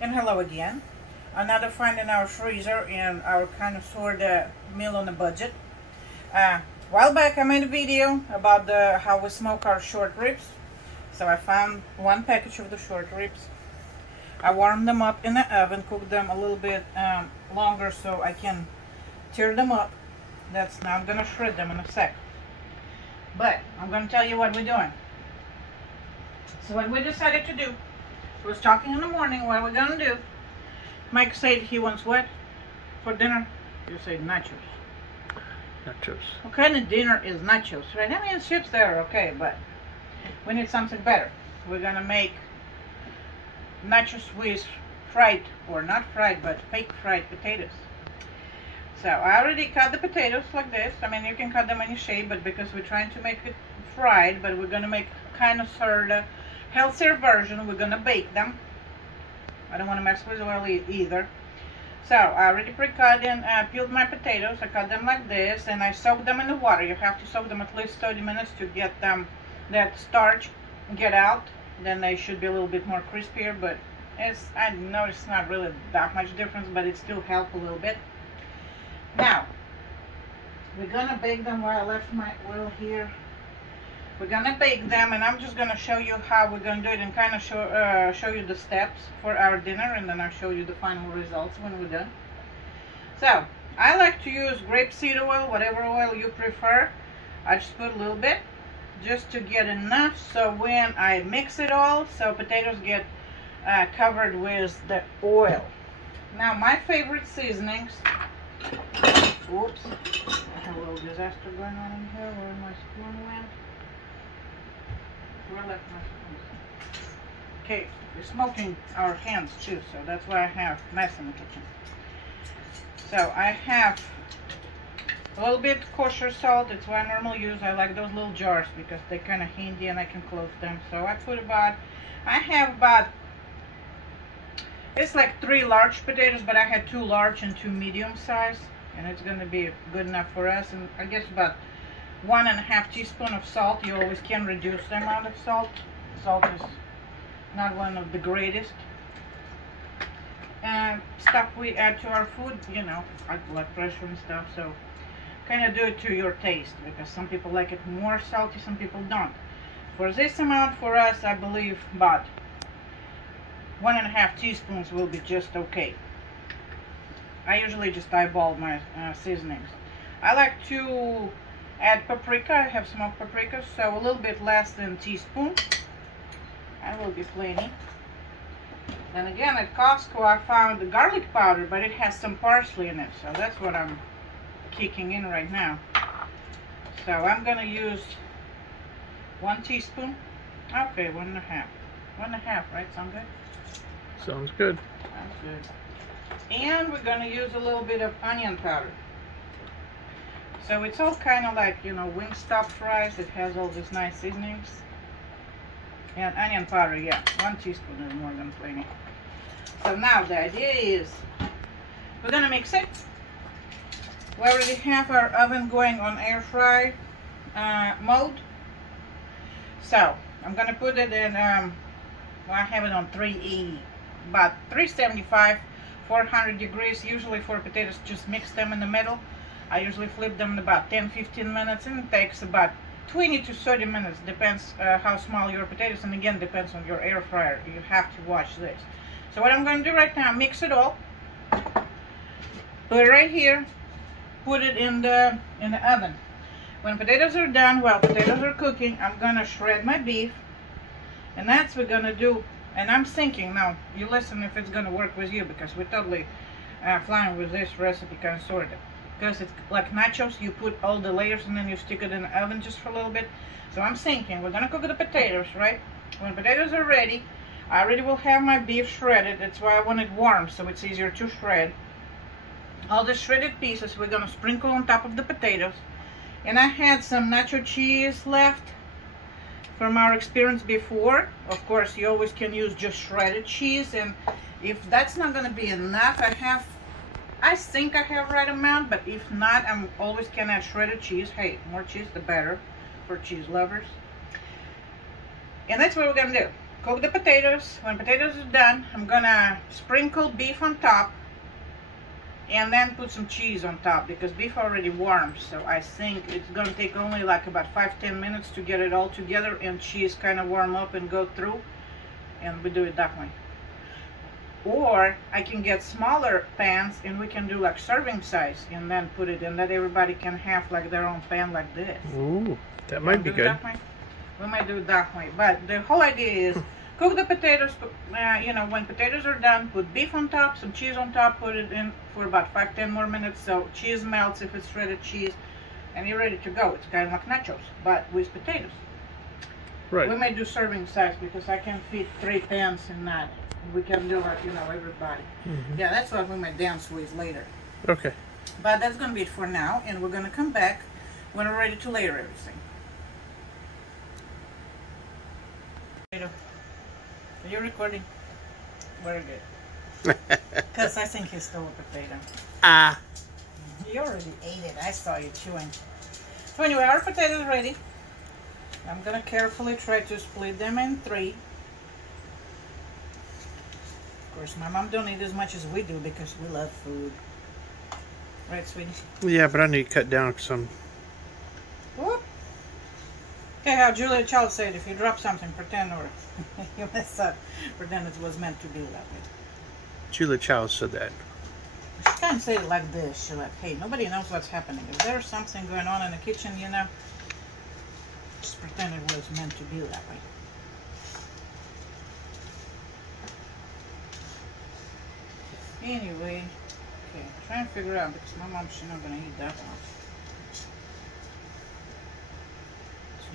And hello again. Another find in our freezer and our kind of sort of meal on a budget. A while back I made a video about how we smoke our short ribs. So I found one package of the short ribs. I warmed them up in the oven, cooked them a little bit longer so I can tear them up. Now I'm gonna shred them in a sec. But I'm gonna tell you what we're doing. So what we decided to do, we was talking in the morning what we're gonna do. Mike said he wants what for dinner? You said nachos. Nachos. What kind of dinner is nachos, right? I mean, chips there, okay, but we need something better. We're gonna make nachos with fried, or not fried, but fake fried potatoes. So I already cut the potatoes like this. I mean, you can cut them any shape, but because we're trying to make it fried, but we're gonna make kind of sort of healthier version, we're gonna bake them. I don't want to mess with oil either. So I already pre-cut and peeled my potatoes. I cut them like this and I soak them in the water. You have to soak them at least 30 minutes to get them, that starch get out. Then they should be a little bit more crispier, but I know it's not really that much difference, but it still helps a little bit. Now we're gonna bake them. While I left my oil here, we're gonna bake them, and I'm just gonna show you how we're gonna do it and kind of show you the steps for our dinner, and then I'll show you the final results when we're done. So I like to use grapeseed oil, whatever oil you prefer. I just put a little bit just to get enough so when I mix it all, so potatoes get covered with the oil. Now my favorite seasonings. Oops, I have a little disaster going on in here. Where my spoon went? Where left my spoon? Okay, we're smoking our hands too, so that's why I have mess in the kitchen. So I have a little bit kosher salt. It's what I normally use. I like those little jars because they're kind of handy and I can close them. So I put it's like 3 large potatoes, but I had 2 large and 2 medium size, and it's going to be good enough for us. And I guess about 1.5 teaspoons of salt. You always can reduce the amount of salt. Salt is not one of the greatest stuff we add to our food, you know, like blood pressure and stuff. So kind of do it to your taste, because some people like it more salty, some people don't. For this amount, for us, I believe about 1.5 teaspoons will be just okay. I usually just eyeball my seasonings. I like to add paprika. I have smoked paprika, so a little bit less than a teaspoon. That will be plenty. And again, at Costco I found the garlic powder, but it has some parsley in it, so that's what I'm kicking in right now. So I'm gonna use 1 teaspoon. Okay, 1.5. 1.5, right? Sound good? Sounds good. Sounds good. And we're gonna use a little bit of onion powder. So it's all kind of like, you know, Wingstop fries. It has all these nice seasonings. And onion powder, yeah, 1 teaspoon is more than plenty. So now the idea is we're gonna mix it. We already have our oven going on air fry mode. So I'm gonna put it in, well, I have it on 380, about 375, 400 degrees. Usually for potatoes, just mix them in the middle. I usually flip them in about 10-15 minutes, and it takes about 20 to 30 minutes, depends how small your potatoes, and again depends on your air fryer. You have to watch this. So what I'm going to do right now, mix it all, put it right here, put it in the oven. When potatoes are done, while potatoes are cooking, I'm going to shred my beef, and that's what we're going to do. And I'm thinking, now you listen if it's going to work with you, because we're totally flying with this recipe kind of sort of. Because it's like nachos, you put all the layers and then you stick it in the oven just for a little bit. So I'm thinking we're gonna cook the potatoes, right? When potatoes are ready, I already will have my beef shredded. That's why I want it warm, so it's easier to shred. All the shredded pieces we're gonna sprinkle on top of the potatoes. And I had some nacho cheese left from our experience before. Of course, you always can use just shredded cheese, and if that's not gonna be enough, I think I have right amount, but if not, I'm always can add shredded cheese. Hey, more cheese the better for cheese lovers. And that's what we're gonna do. cook the potatoes. When potatoes are done, I'm gonna sprinkle beef on top and then put some cheese on top because beef already warm. So I think it's gonna take only like about 5-10 minutes to get it all together and cheese kind of warm up and go through, and we do it that way. Or I can get smaller pans and we can do like serving size and then put it in that everybody can have like their own pan like this. Ooh, that might be good. We might do it that way, but the whole idea is cook the potatoes, you know, when potatoes are done, put beef on top, some cheese on top, put it in for about 5-10 more minutes so cheese melts if it's shredded cheese, and you're ready to go. It's kind of like nachos, but with potatoes. Right. We may do serving size because I can fit 3 pans in that. We can do like, you know, everybody. Mm-hmm. Yeah, that's what we might dance with later. Okay. But that's going to be it for now, and we're going to come back when we're ready to layer everything. Are you recording? Very good. Because I think he stole a potato. Ah. You already ate it. I saw you chewing. So anyway, our potatoes are ready. I'm going to carefully try to split them in 3. Of course, my mom don't eat as much as we do because we love food. Right, sweetie? Yeah, but I need to cut down some. Whoop. Okay, how Julia Child said, if you drop something, pretend or you mess up, pretend it was meant to be that way. Julia Child said that. She can't say it like this. She's like, hey, nobody knows what's happening. If there's something going on in the kitchen, you know, just pretend it was meant to be that way. Anyway, okay, trying to figure out because my mom, she's not gonna eat that one. It's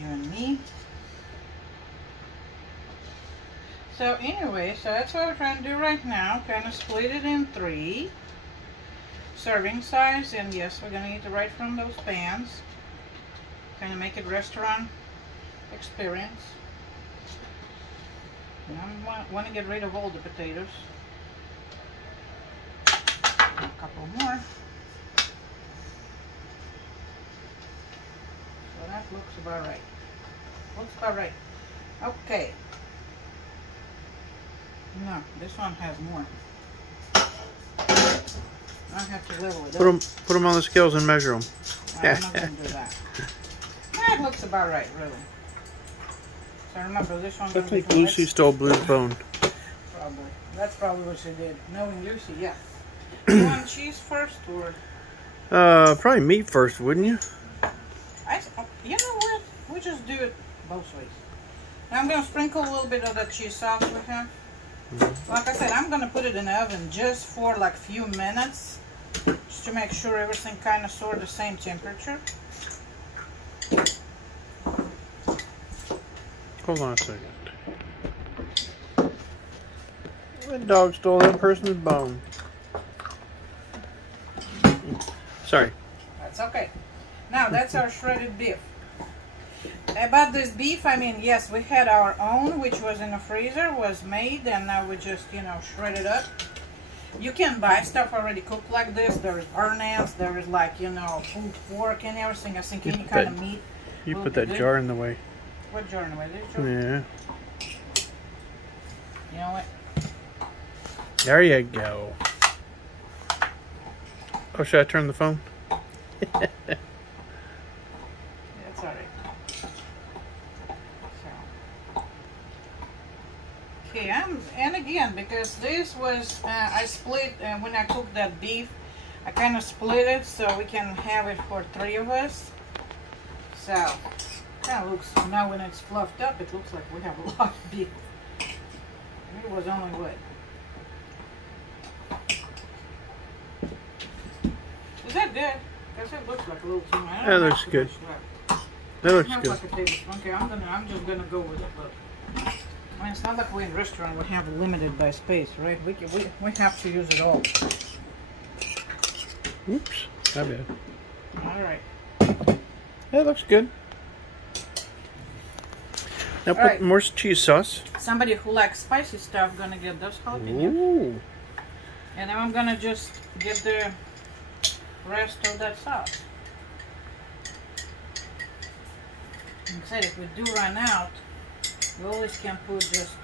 you and me. So anyway, so that's what we're trying to do right now. Kind of split it in 3 serving size, and yes, we're gonna eat it right from those pans. Kind of make it restaurant experience. And I want to get rid of all the potatoes. A couple more. So that looks about right. Looks about right. Okay. No, this one has more. I have to level it up. Put them on the scales and measure them. I'm not going to do that. That looks about right, really. So remember, this one. I think Lucy stole Blue's bone. Probably. That's probably what she did. Knowing Lucy, yeah. You want cheese first, or? Probably meat first, wouldn't you? You know what? We just do it both ways. Now I'm going to sprinkle a little bit of that cheese sauce we have. Like I said, I'm going to put it in the oven just for like a few minutes, just to make sure everything kind of sort of the same temperature. Hold on a second. That dog stole that person's bone. Sorry. That's okay. Now that's our shredded beef. About this beef, I mean, yes, we had our own, which was in the freezer, was made, and now we just, you know, shred it up. You can buy stuff already cooked like this. There's burn ends, there is like, you know, pulled pork and everything. I think any kind of meat. You put that jar in the way. What jar in the way? This jar? Yeah. You know what? There you go. Oh, should I turn the phone? That's all right. So. Okay, and again, because this was, I split, when I cooked that beef, I kind of split it so we can have it for 3 of us. So, kind of looks, now when it's fluffed up, it looks like we have a lot of beef. It was only what? Is that good? Because it looks like a little too much. That looks good. That looks good. Like okay, I'm just gonna go with it. Look. I mean, it's not like we're in a restaurant. We have limited by space, right? We have to use it all. Oops, my bad. All right. That looks good. Now put more cheese sauce. Somebody who likes spicy stuff gonna get those jalapenos. Ooh. And then I'm gonna just get the rest of that sauce. Like I said, if we do run out, we always can put just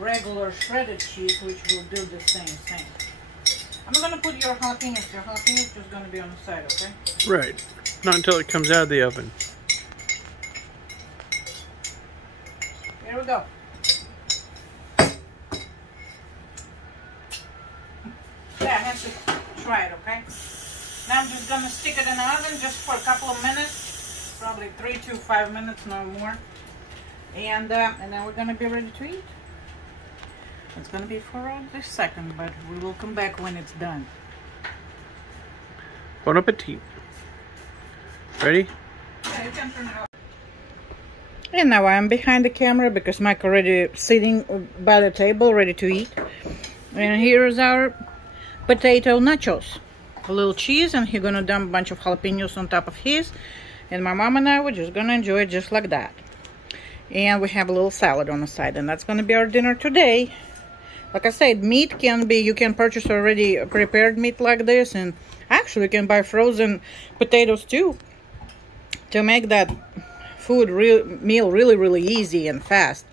regular shredded cheese, which will do the same thing. I'm gonna put your jalapenos. Your jalapenos just gonna be on the side, okay? Right. Not until it comes out of the oven. Here we go. Yeah, I have to try it, okay? Now I'm just gonna stick it in the oven just for a couple of minutes, probably 3 to 5 minutes, no more. And then we're gonna be ready to eat. It's gonna be for this second, but we will come back when it's done. Bon appetit. Ready? Yeah, you can turn it off. And now I'm behind the camera because Mike already sitting by the table ready to eat. And here's our potato nachos. A little cheese, and he's gonna dump a bunch of jalapenos on top of his. And my mom and I were just gonna enjoy it just like that. And we have a little salad on the side, and that's gonna be our dinner today. Like I said, meat can be, you can purchase already prepared meat like this, and actually you can buy frozen potatoes too to make that meal really easy and fast.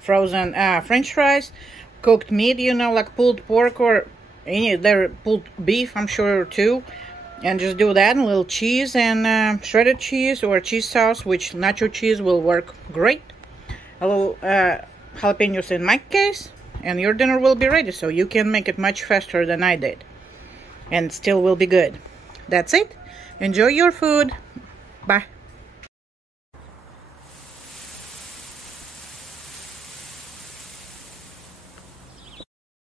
Frozen French fries, cooked meat, you know, like pulled pork or any other pulled beef, I'm sure too. And just do that, and a little cheese and shredded cheese or cheese sauce, which nacho cheese will work great. A little jalapenos in my case, and your dinner will be ready, so you can make it much faster than I did. And still will be good. That's it. Enjoy your food.